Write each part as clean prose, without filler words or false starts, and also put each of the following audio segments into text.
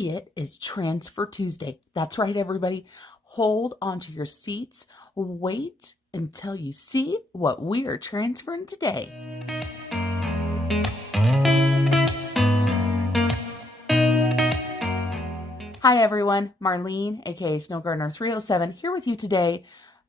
It is Transfer Tuesday. That's right, everybody. Hold onto your seats. Wait until you see what we are transferring today. Hi, everyone. Marlene, aka Snow Gardener 307, here with you today,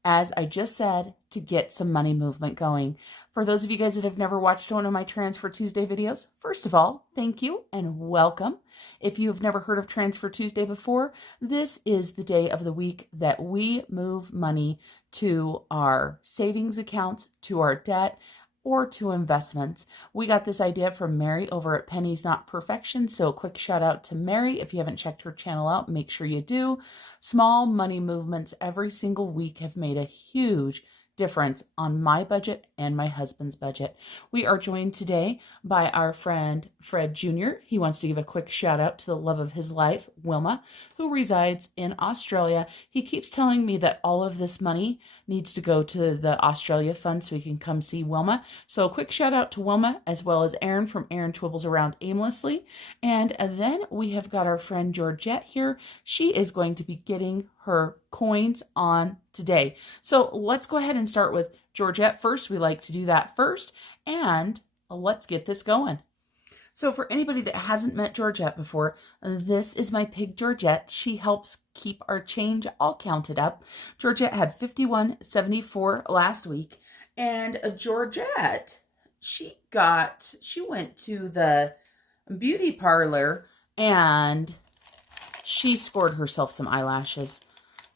as I just said, to get some money movement going. For those of you guys that have never watched one of my Transfer Tuesday videos, first of all, thank you and welcome. If you have never heard of Transfer Tuesday before, this is the day of the week that we move money to our savings accounts, to our debt, or to investments. We got this idea from Mary over at Pennies Not Perfection. So a quick shout out to Mary. If you haven't checked her channel out, make sure you do. Small money movements every single week have made a huge difference on my budget and my husband's budget. We are joined today by our friend Fred Jr. He wants to give a quick shout out to the love of his life, Wilma, who resides in Australia. He keeps telling me that all of this money needs to go to the Australia Fund so he can come see Wilma. So a quick shout out to Wilma, as well as Aaron from Aaron Twibbles Around Aimlessly. And then we have got our friend Georgette here. She is going to be getting her coins on today. So let's go ahead and start with Georgette first. We like to do that first, and let's get this going. So for anybody that hasn't met Georgette before, this is my pig Georgette. She helps keep our change all counted up. Georgette had $51.74 last week, and Georgette, she went to the beauty parlor and she scored herself some eyelashes.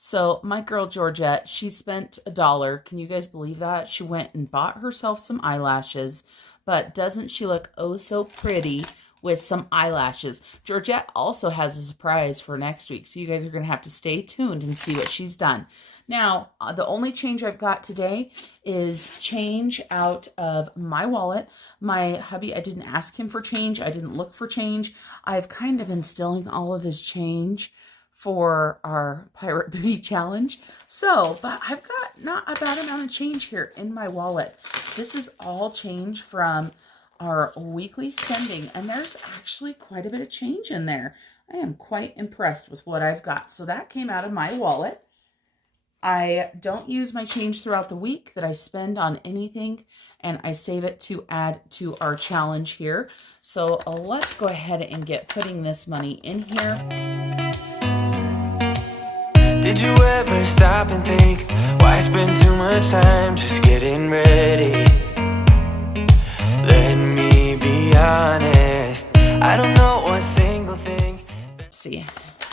So my girl Georgette, she spent $1. Can you guys believe that? She went and bought herself some eyelashes, but doesn't she look oh so pretty with some eyelashes? Georgette also has a surprise for next week, so you guys are going to have to stay tuned and see what she's done. Now, the only change I've got today is change out of my wallet. My hubby, I didn't ask him for change. I didn't look for change. I've kind of been stealing all of his change for our Pirate Booty Challenge. So, but I've got not a bad amount of change here in my wallet. This is all change from our weekly spending, and there's actually quite a bit of change in there. I am quite impressed with what I've got. So that came out of my wallet. I don't use my change throughout the week that I spend on anything, and I save it to add to our challenge here. So let's go ahead and get putting this money in here. Did you ever stop and think, why spend too much time just getting ready? Let me be honest, I don't know a single thing. Let's see,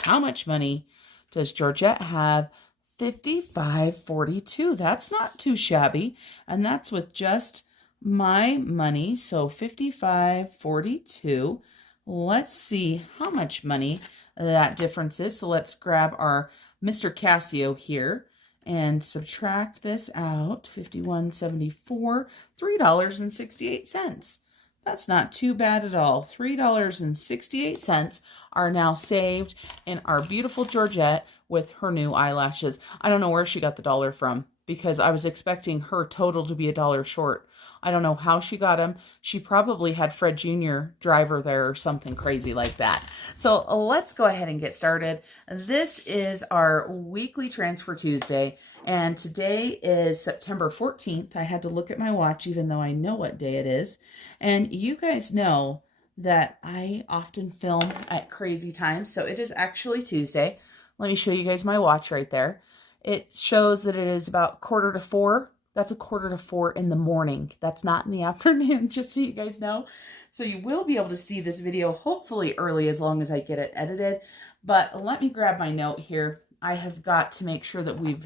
how much money does Georgette have? $55.42. That's not too shabby, and that's with just my money. So $55.42. Let's see how much money that difference is. So let's grab our Mr. Casio here and subtract this out. $51.74, $3.68. That's not too bad at all. $3.68 are now saved in our beautiful Georgette with her new eyelashes. I don't know where she got the dollar from, because I was expecting her total to be $1 short. I don't know how she got them. She probably had Fred Jr. drive her there or something crazy like that. So let's go ahead and get started. This is our weekly Transfer Tuesday, and today is September 14th. I had to look at my watch even though I know what day it is. And you guys know that I often film at crazy times, so it is actually Tuesday. Let me show you guys my watch right there. It shows that it is about 3:45. That's 3:45 in the morning. That's not in the afternoon, just so you guys know. So you will be able to see this video hopefully early as long as I get it edited. But let me grab my note here. I have got to make sure that we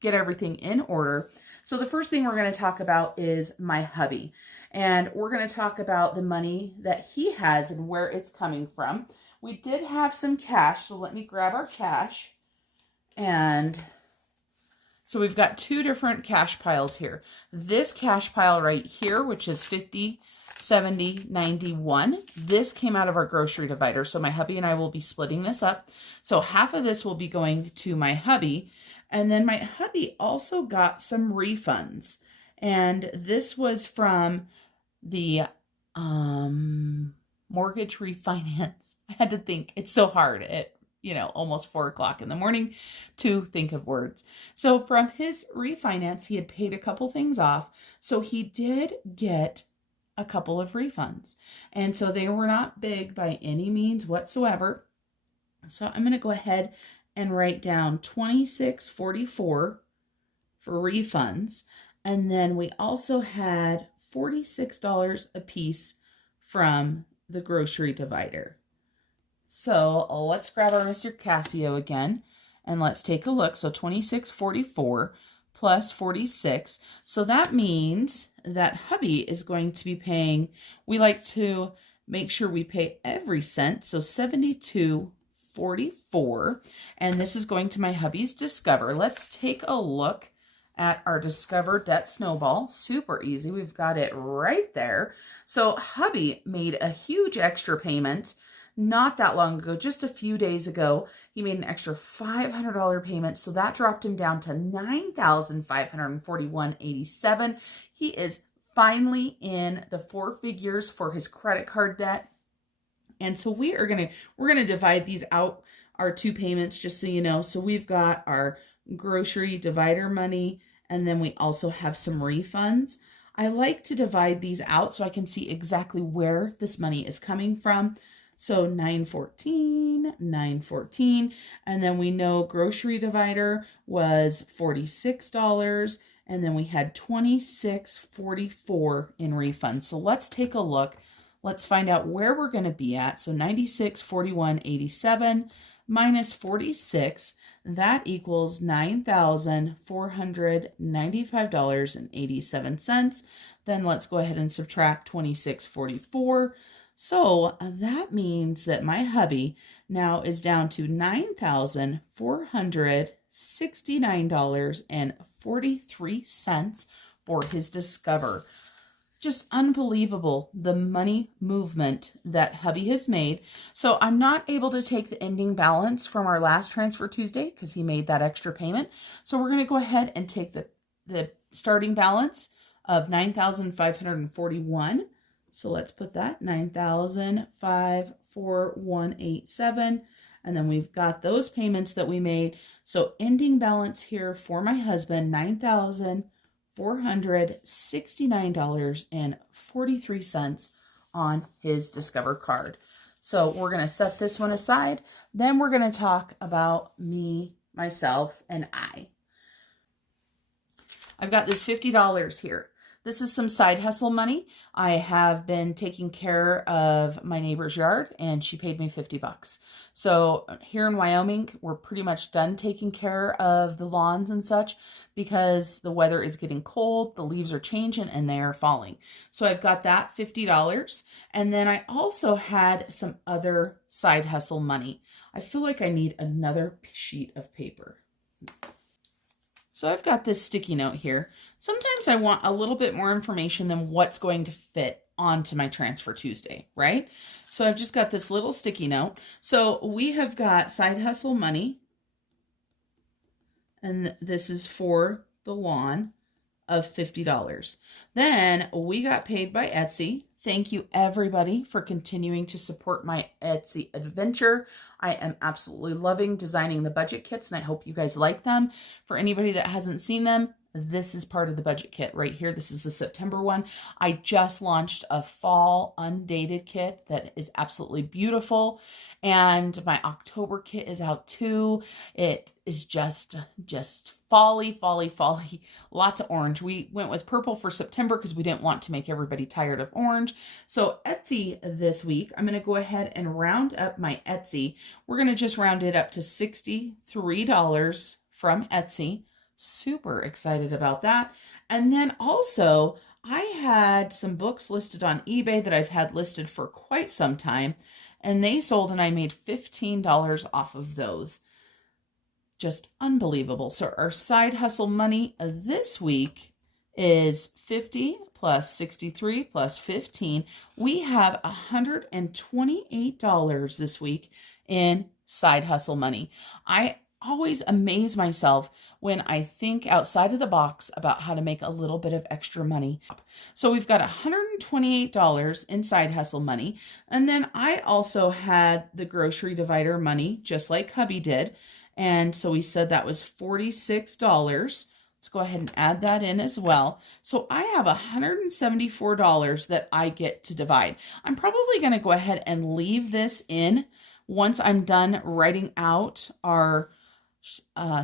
get everything in order. So the first thing we're going to talk about is my hubby. And we're going to talk about the money that he has and where it's coming from. We did have some cash, so let me grab our cash. And so we've got two different cash piles here. This cash pile right here, which is 50, 70, 91. This came out of our grocery divider. So my hubby and I will be splitting this up. So half of this will be going to my hubby. And then my hubby also got some refunds. And this was from the mortgage refinance. I had to think. It's so hard at, almost 4 o'clock in the morning to think of words. So from his refinance, he had paid a couple things off. So he did get a couple of refunds. And so they were not big by any means whatsoever. So I'm going to go ahead and write down $26.44 for refunds. And then we also had $46 a piece from the grocery divider. So let's grab our Mr. Casio again and let's take a look. So $26.44 plus 46. So that means that hubby is going to be paying, we like to make sure we pay every cent. So $72.44. And this is going to my hubby's Discover. Let's take a look at our Discover Debt Snowball. Super easy. We've got it right there. So hubby made a huge extra payment not that long ago, just a few days ago. He made an extra $500 payment. So that dropped him down to $9,541.87. He is finally in the 4 figures for his credit card debt. And so we're going to divide these out, our 2 payments, just so you know. So we've got our grocery divider money, and then we also have some refunds. I like to divide these out so I can see exactly where this money is coming from. So 914, 914, and then we know grocery divider was $46, and then we had $26.44 in refunds. So let's take a look. Let's find out where we're going to be at. So $96.41.87 minus 46, that equals $9,495.87. Then let's go ahead and subtract $26.44. So that means that my hubby now is down to $9,469.43 for his Discover. Just unbelievable, the money movement that hubby has made. So I'm not able to take the ending balance from our last Transfer Tuesday because he made that extra payment. So we're going to go ahead and take the starting balance of $9,541. So let's put that $9,541.87. And then we've got those payments that we made. So ending balance here for my husband, $9,469.43 on his Discover card. So we're going to set this one aside. Then we're going to talk about me, myself, and I. I've got this $50 here. This is some side hustle money. I have been taking care of my neighbor's yard and she paid me $50. So here in Wyoming, we're pretty much done taking care of the lawns and such because the weather is getting cold, the leaves are changing and they are falling. So I've got that $50. And then I also had some other side hustle money. I feel like I need another sheet of paper. So I've got this sticky note here. Sometimes I want a little bit more information than what's going to fit onto my Transfer Tuesday, right? So I've just got this little sticky note. So we have got side hustle money, and this is for the lawn, of $50. Then we got paid by Etsy. Thank you everybody for continuing to support my Etsy adventure. I am absolutely loving designing the budget kits and I hope you guys like them. For anybody that hasn't seen them, this is part of the budget kit right here. This is the September one. I just launched a fall undated kit that is absolutely beautiful. And my October kit is out too. It is just folly. Lots of orange. We went with purple for September because we didn't want to make everybody tired of orange. So Etsy this week, I'm going to go ahead and round up my Etsy. We're going to just round it up to $63 from Etsy. Super excited about that. And then also I had some books listed on eBay that I've had listed for quite some time, and they sold and I made $15 off of those. Just unbelievable. So our side hustle money this week is 50 plus 63 plus 15. We have $128 this week in side hustle money. I always amaze myself when I think outside of the box about how to make a little bit of extra money. So we've got $128 in side hustle money. And then I also had the grocery divider money, just like hubby did. And so we said that was $46. Let's go ahead and add that in as well. So I have $174 that I get to divide. I'm probably going to go ahead and leave this in once I'm done writing out our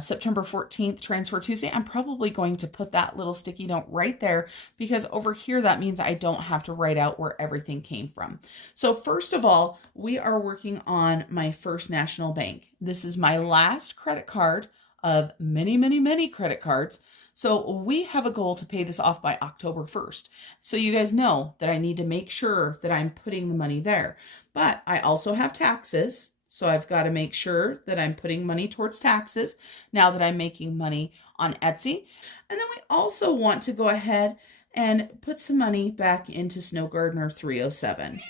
September 14th Transfer Tuesday. I'm probably going to put that little sticky note right there, because over here, that means I don't have to write out where everything came from. So first of all, we are working on my First National Bank. This is my last credit card of many, many, many credit cards. So we have a goal to pay this off by October 1st. So you guys know that I need to make sure that I'm putting the money there. But I also have taxes. So I've got to make sure that I'm putting money towards taxes now that I'm making money on Etsy. And then we also want to go ahead and put some money back into Snow Gardener 307.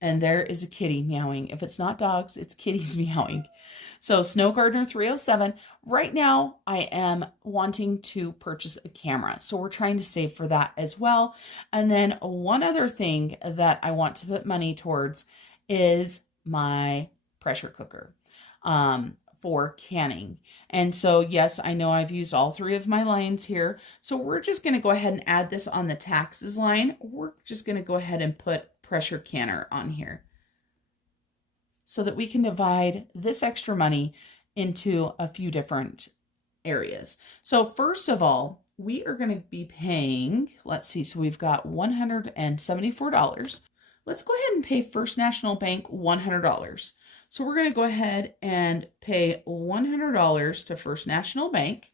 And there is a kitty meowing. If it's not dogs, it's kitties meowing. So Snow Gardener 307, right now I am wanting to purchase a camera. So we're trying to save for that as well. And then one other thing that I want to put money towards is my pressure cooker for canning. And so, yes, I know I've used all three of my lines here. So we're just going to go ahead and add this on the taxes line. We're just going to go ahead and put pressure canner on here so that we can divide this extra money into a few different areas. So first of all, we are going to be paying, let's see, so we've got $174. Let's go ahead and pay First National Bank $100. So we're going to go ahead and pay $100 to First National Bank.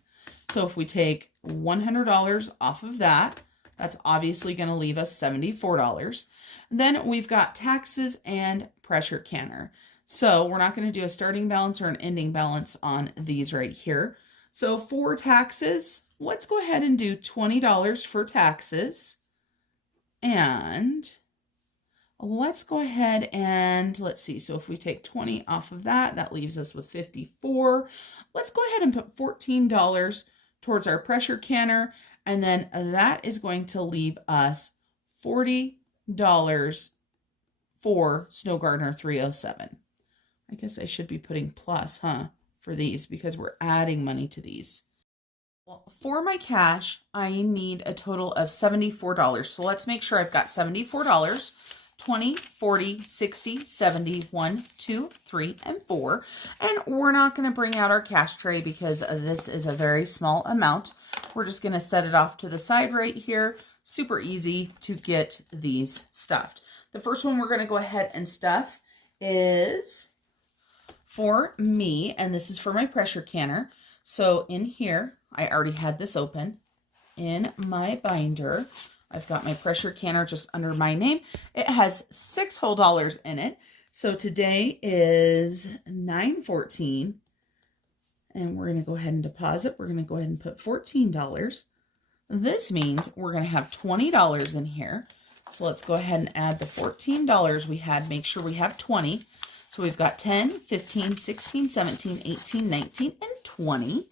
So if we take $100 off of that, that's obviously going to leave us $74. Then we've got taxes and pressure canner. So we're not going to do a starting balance or an ending balance on these right here. So for taxes, let's go ahead and do $20 for taxes. And let's go ahead and let's see. So if we take 20 off of that, that leaves us with 54. Let's go ahead and put $14 towards our pressure canner. And then that is going to leave us $40 for Snow Gardener 307. I guess I should be putting plus, for these because we're adding money to these. Well, for my cash, I need a total of $74. So let's make sure I've got $74. 20, 40, 60, 70, 1, 2, 3, and 4. And we're not going to bring out our cash tray because this is a very small amount. We're just going to set it off to the side right here. Super easy to get these stuffed. The first one we're going to go ahead and stuff is for me, and this is for my pressure canner. So in here, I already had this open. In my binder, I've got my pressure canner just under my name. It has 6 whole dollars in it. So today is 9/14, and we're going to go ahead and deposit. We're going to go ahead and put $14. This means we're going to have $20 in here. So let's go ahead and add the $14 we had. Make sure we have 20. So we've got 10, 15, 16, 17, 18, 19, and 20.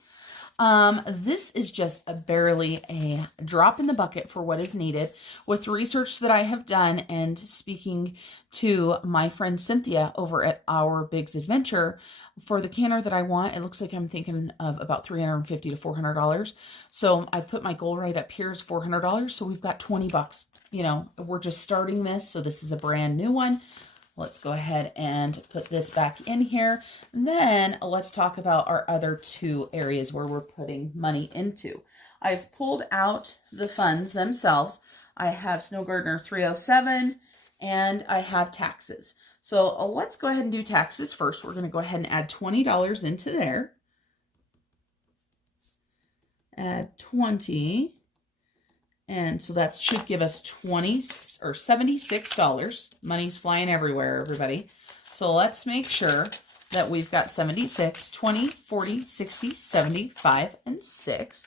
This is just barely a drop in the bucket for what is needed. With research that I have done and speaking to my friend Cynthia over at Our Biggs Adventure, for the canner that I want, it looks like I'm thinking of about $350 to $400. So I've put my goal right up here is $400. So we've got 20 bucks. You know, we're just starting this. So this is a brand new one. Let's go ahead and put this back in here. And then let's talk about our other two areas where we're putting money into. I've pulled out the funds themselves. I have Snow Gardener 307 and I have taxes. So let's go ahead and do taxes first. We're going to go ahead and add $20 into there. Add 20. And so that should give us $76. Money's flying everywhere, everybody. So let's make sure that we've got 76, 20, 40, 60, 75, and 6.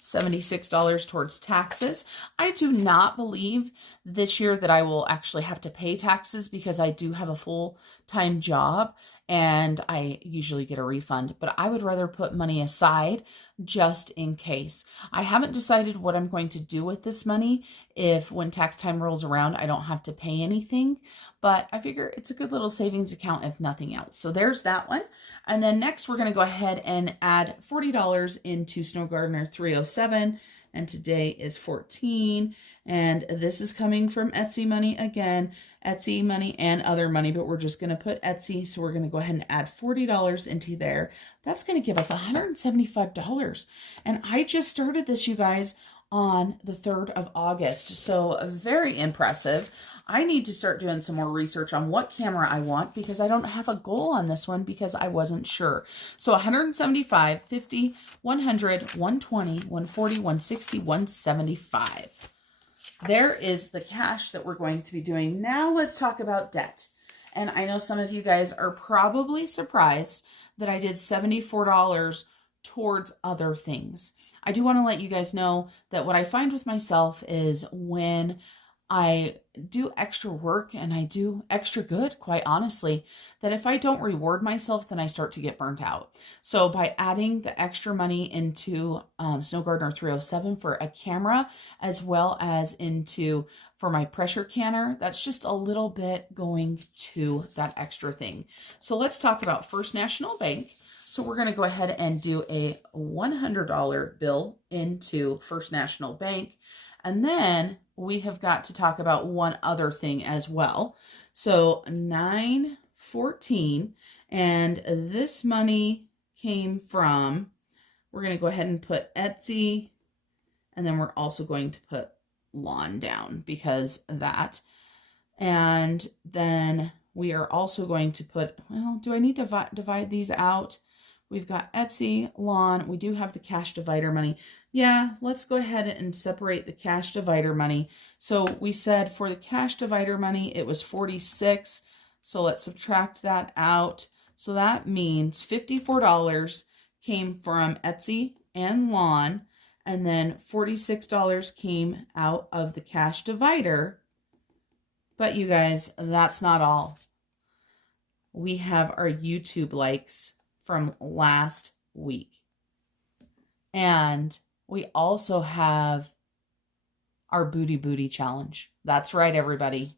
$76 towards taxes. I do not believe this year that I will actually have to pay taxes because I do have a full-time job and I usually get a refund, but I would rather put money aside just in case. I haven't decided what I'm going to do with this money if when tax time rolls around, I don't have to pay anything, but I figure it's a good little savings account if nothing else. So there's that one. And then next we're going to go ahead and add $40 into Snow Gardener 307. And today is 14. And this is coming from Etsy money again, Etsy money and other money, but we're just going to put Etsy. So we're going to go ahead and add $40 into there. That's going to give us $175. And I just started this, you guys, on the 3rd of August. So very impressive. I need to start doing some more research on what camera I want because I don't have a goal on this one because I wasn't sure. So 175, 50, 100, 120, 140, 160, 175. There is the cash that we're going to be doing. Now let's talk about debt. And I know some of you guys are probably surprised that I did $74 towards other things. I do want to let you guys know that what I find with myself is when I do extra work and I do extra good, quite honestly, that if I don't reward myself, then I start to get burnt out. So by adding the extra money into Snow Gardener 307 for a camera, as well as into for my pressure canner, that's just a little bit going to that extra thing. So let's talk about First National Bank. So we're going to go ahead and do a $100 bill into First National Bank. And then we have got to talk about one other thing as well. So 914, and this money came from, we're going to go ahead and put Etsy, and then we're also going to put lawn down because that. And then we are also going to put, well, do I need to divide these out? We've got Etsy, lawn. We do have the cash divider money. Yeah, let's go ahead and separate the cash divider money. So we said for the cash divider money, it was 46. So let's subtract that out. So that means $54 came from Etsy and lawn, and then $46 came out of the cash divider. But you guys, that's not all. We have our YouTube likes from last week. And we also have our booty challenge. That's right, everybody.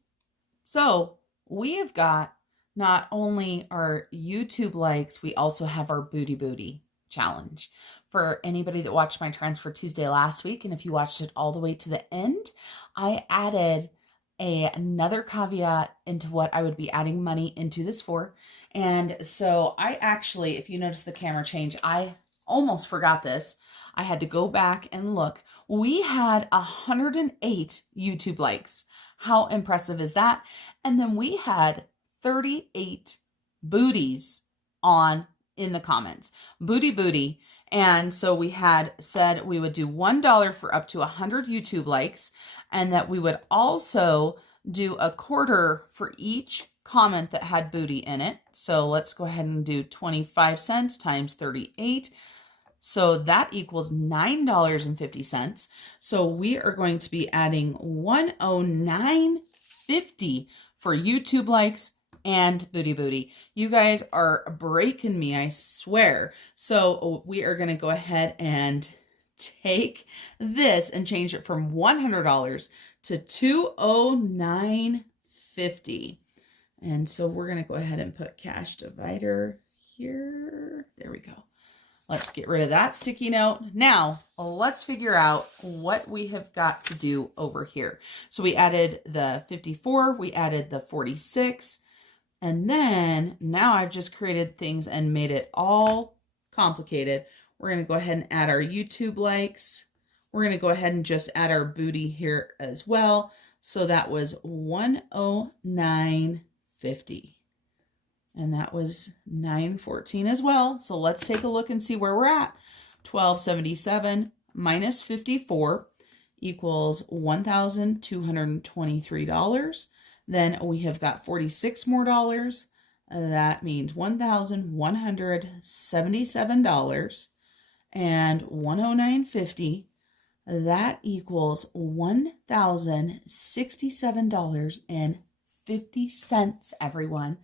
So we have got not only our YouTube likes, we also have our booty challenge. For anybody that watched my Transfer Tuesday last week, and if you watched it all the way to the end, I added another caveat into what I would be adding money into this for. And so I actually, if you notice the camera change, I almost forgot this. I had to go back and look. We had 108 YouTube likes. How impressive is that? And then we had 38 booties in the comments. Booty. And so we had said we would do $1 for up to 100 YouTube likes, and that we would also do a quarter for each comment that had booty in it. So let's go ahead and do 25 cents times 38. So that equals $9.50. So we are going to be adding $109.50 for YouTube likes and booty. You guys are breaking me, I swear. So we are going to go ahead and take this and change it from $100 to $209.50. And so we're going to go ahead and put cash divider here. There we go. Let's get rid of that sticky note. Now, let's figure out what we have got to do over here. So we added the 54, we added the 46, and then now I've just created things and made it all complicated. We're going to go ahead and add our YouTube likes. We're going to go ahead and just add our booty here as well. So that was $109.50. And that was $9.14 as well. So let's take a look and see where we're at. $12.77 minus 54 equals $1,223. Then we have got 46 more dollars. That means $1,177. And $109.50 That equals $1,067.50, everyone.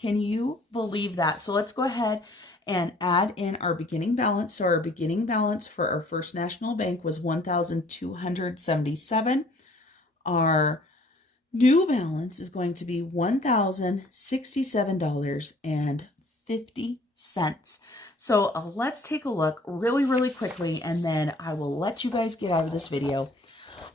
Can you believe that? So let's go ahead and add in our beginning balance. So our beginning balance for our First National Bank was $1,277. Our new balance is going to be $1,067.50. So let's take a look really, really quickly, and then I will let you guys get out of this video.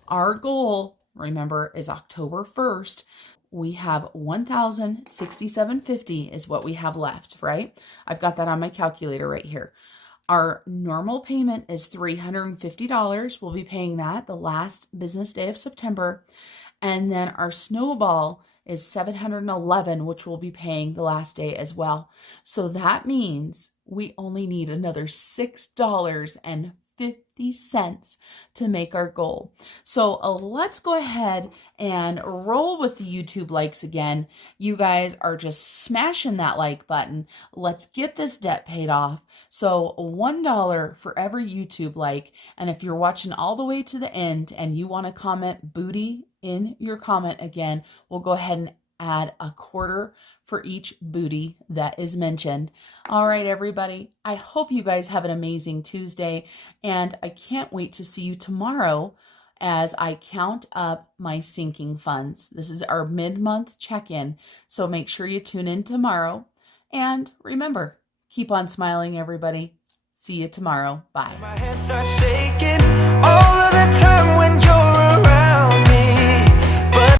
Our goal, remember, is October 1st. We have $1,067.50 is what we have left, right? I've got that on my calculator right here. Our normal payment is $350. We'll be paying that the last business day of September. And then our Snowball is $711, which we'll be paying the last day as well. So that means we only need another $6.50 to make our goal. So let's go ahead and roll with the YouTube likes again. You guys are just smashing that like button. Let's get this debt paid off. So $1 for every YouTube like. And if you're watching all the way to the end and you want to comment booty in your comment again, we'll go ahead and add a quarter for each booty that is mentioned. All right, everybody. I hope you guys have an amazing Tuesday, and I can't wait to see you tomorrow as I count up my sinking funds. This is our mid-month check-in, so make sure you tune in tomorrow. And remember, keep on smiling, everybody. See you tomorrow. Bye. My hands start shaking all of the time when you're